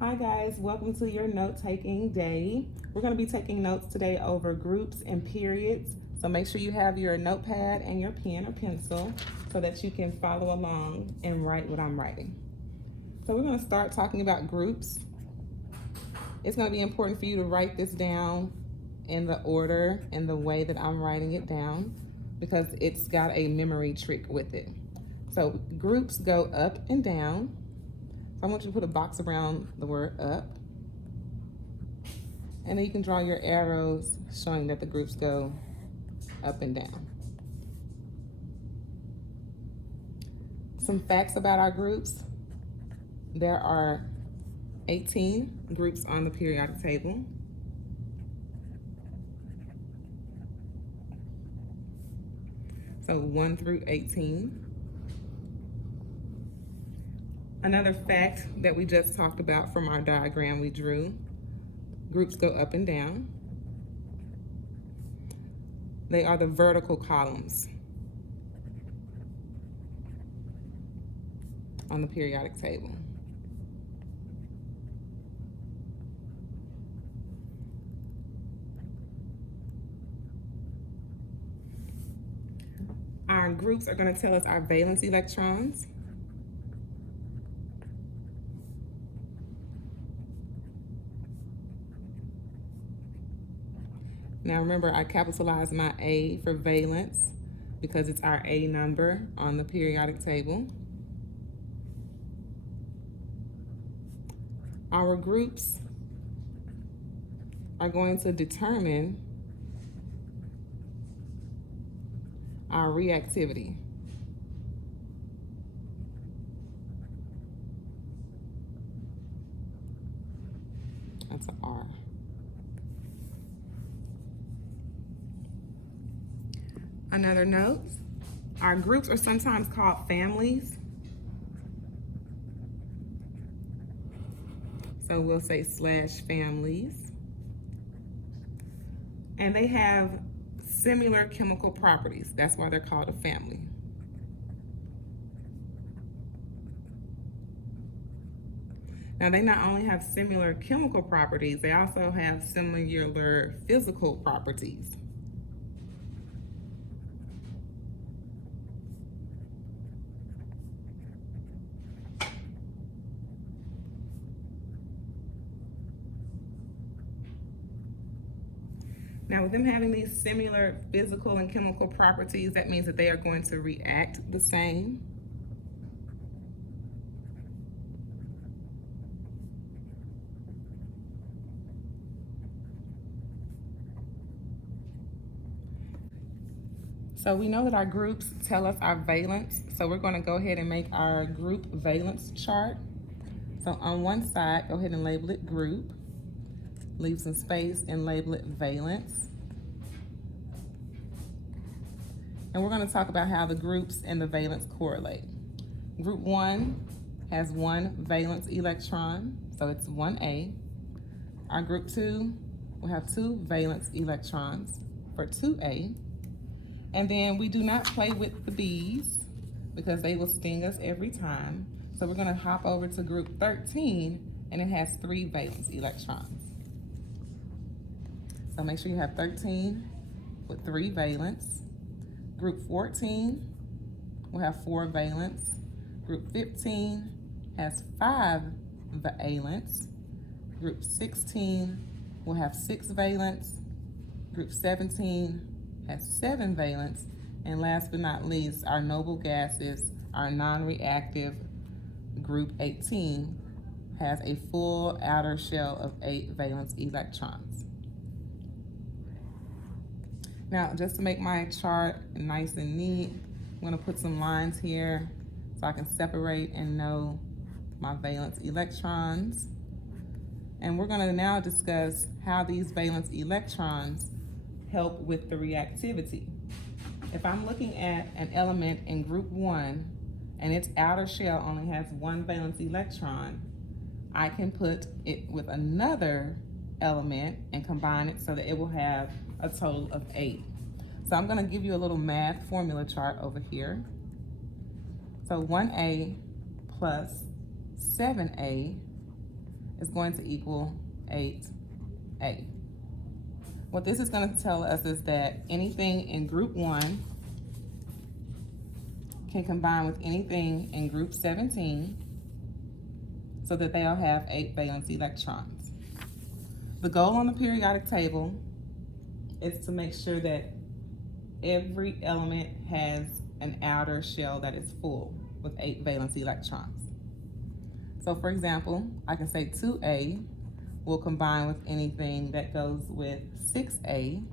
Hi guys, welcome to your note-taking day. We're going to be taking notes today over groups and periods. So make sure you have your notepad and your pen or pencil so that you can follow along and write what I'm writing. So we're going to start talking about groups. It's going to be important for you to write this down in the order and the way that I'm writing it down because it's got a memory trick with it. So groups go up and down. So I want you to put a box around the word up. And then you can draw your arrows showing that the groups go up and down. Some facts about our groups. There are 18 groups on the periodic table. So 1 through 18. Another fact that we just talked about from our diagram we drew, groups go up and down. They are the vertical columns on the periodic table. Our groups are going to tell us our valence electrons. Now remember, I capitalized my A for valence because it's our A number on the periodic table. Our groups are going to determine our reactivity. That's an R. Another note, our groups are sometimes called families. So we'll say slash families. And they have similar chemical properties. That's why they're called a family. Now they not only have similar chemical properties, they also have similar physical properties. Now, with them having these similar physical and chemical properties, that means that they are going to react the same. So we know that our groups tell us our valence. So we're going to go ahead and make our group valence chart. So on one side, go ahead and label it group. Leave some space and label it valence. And we're going to talk about how the groups and the valence correlate. Group 1 has 1 valence electron, so it's 1A. Our group 2 will have 2 valence electrons for 2A. And then we do not play with the B's because they will sting us every time. So we're going to hop over to group 13, and it has 3 valence electrons. So make sure you have 13 with 3 valence. Group 14 will have 4 valence. Group 15 has 5 valence. Group 16 will have 6 valence. Group 17 has 7 valence. And last but not least, our noble gases, our non-reactive group 18 has a full outer shell of 8 valence electrons. Now, just to make my chart nice and neat, I'm going to put some lines here so I can separate and know my valence electrons. And we're going to now discuss how these valence electrons help with the reactivity. If I'm looking at an element in group 1 and its outer shell only has 1 valence electron, I can put it with another element and combine it so that it will have a total of 8. So I'm going to give you a little math formula chart over here. So 1A plus 7A is going to equal 8A. What this is going to tell us is that anything in group 1 can combine with anything in group 17 so that they'll have 8 valence electrons. The goal on the periodic table is to make sure that every element has an outer shell that is full with 8 valence electrons. So for example, I can say 2A will combine with anything that goes with 6A,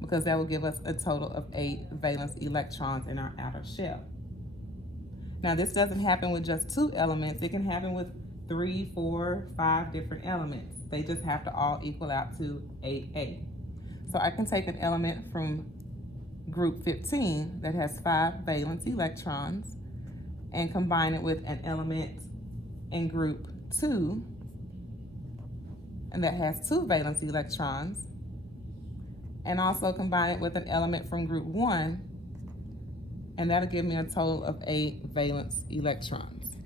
because that will give us a total of 8 valence electrons in our outer shell. Now this doesn't happen with just 2 elements, it can happen with 3, 4, 5 different elements. They just have to all equal out to 8A. So I can take an element from group 15 that has 5 valence electrons and combine it with an element in group 2 and that has 2 valence electrons, and also combine it with an element from group 1, and that'll give me a total of 8 valence electrons.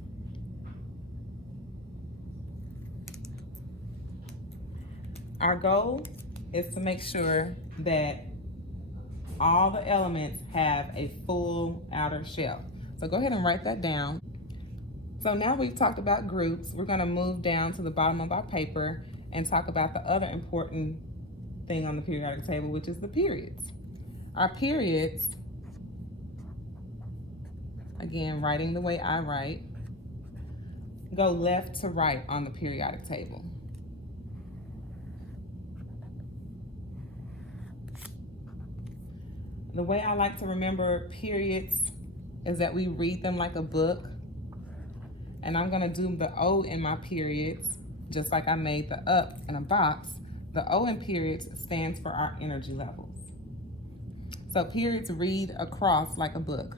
Our goal is to make sure that all the elements have a full outer shell. So go ahead and write that down. So now we've talked about groups, we're going to move down to the bottom of our paper and talk about the other important thing on the periodic table, which is the periods. Our periods, again, writing the way I write, go left to right on the periodic table. The way I like to remember periods is that we read them like a book. And I'm gonna do the O in my periods, just like I made the up in a box. The O in periods stands for our energy levels. So periods read across like a book,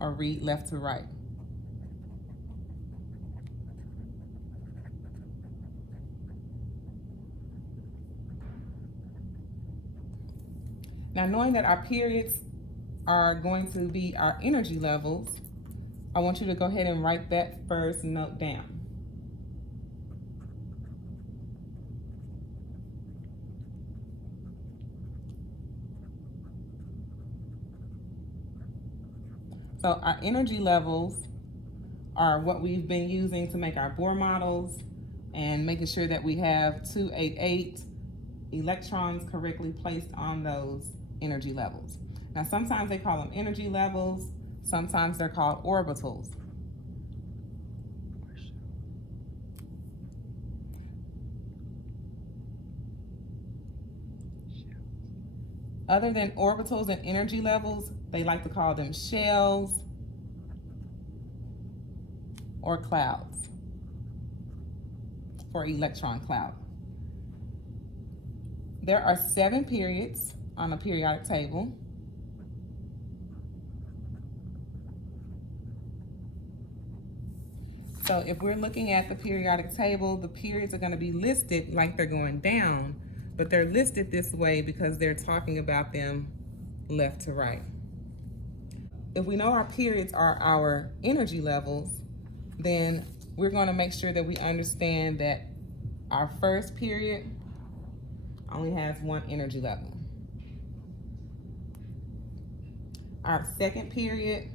or read left to right. Now, knowing that our periods are going to be our energy levels, I want you to go ahead and write that first note down. So our energy levels are what we've been using to make our Bohr models and making sure that we have 288 electrons correctly placed on those energy levels. Now, sometimes they call them energy levels, sometimes they're called orbitals. Other than orbitals and energy levels, they like to call them shells or clouds, for electron cloud. There are 7 periods on a periodic table. So if we're looking at the periodic table, the periods are going to be listed like they're going down, but they're listed this way because they're talking about them left to right. If we know our periods are our energy levels, then we're going to make sure that we understand that our first period only has 1 energy level. Our second period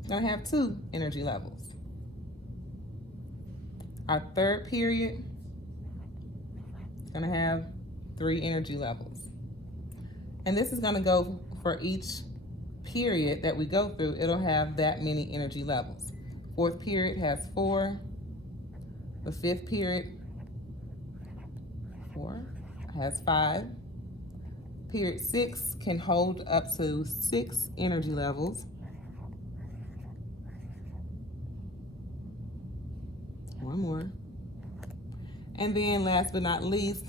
is going to have 2 energy levels. Our third period is going to have 3 energy levels. And this is going to go for each period that we go through. It'll have that many energy levels. Fourth period has 4. The fifth period, 4, has 5. Period 6 can hold up to 6 energy levels. One more. And then last but not least,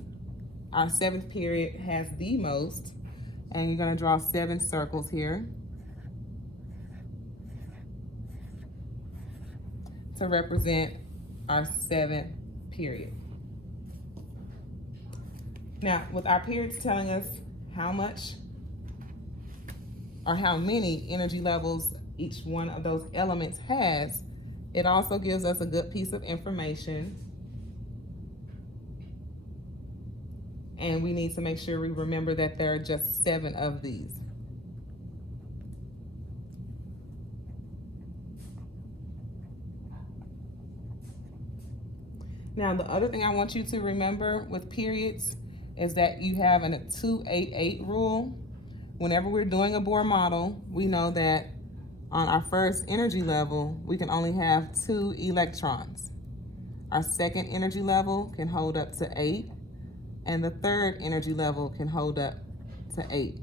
our 7th period has the most, and you're going to draw 7 circles here to represent our 7th period. Now, with our periods telling us how much or how many energy levels each one of those elements has, It also gives us a good piece of information. And we need to make sure we remember that there are just 7 of these. Now, the other thing I want you to remember with periods is that you have a 2-8-8 rule. Whenever we're doing a Bohr model, we know that on our first energy level, we can only have 2 electrons. Our second energy level can hold up to 8, and the third energy level can hold up to 8.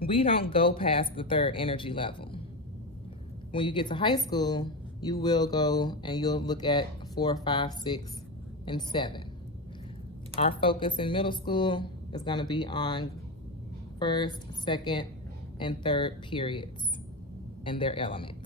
We don't go past the third energy level. When you get to high school, you will go and you'll look at 4, 5, 6, and 7. Our focus in middle school is going to be on first, second, and third periods and their elements.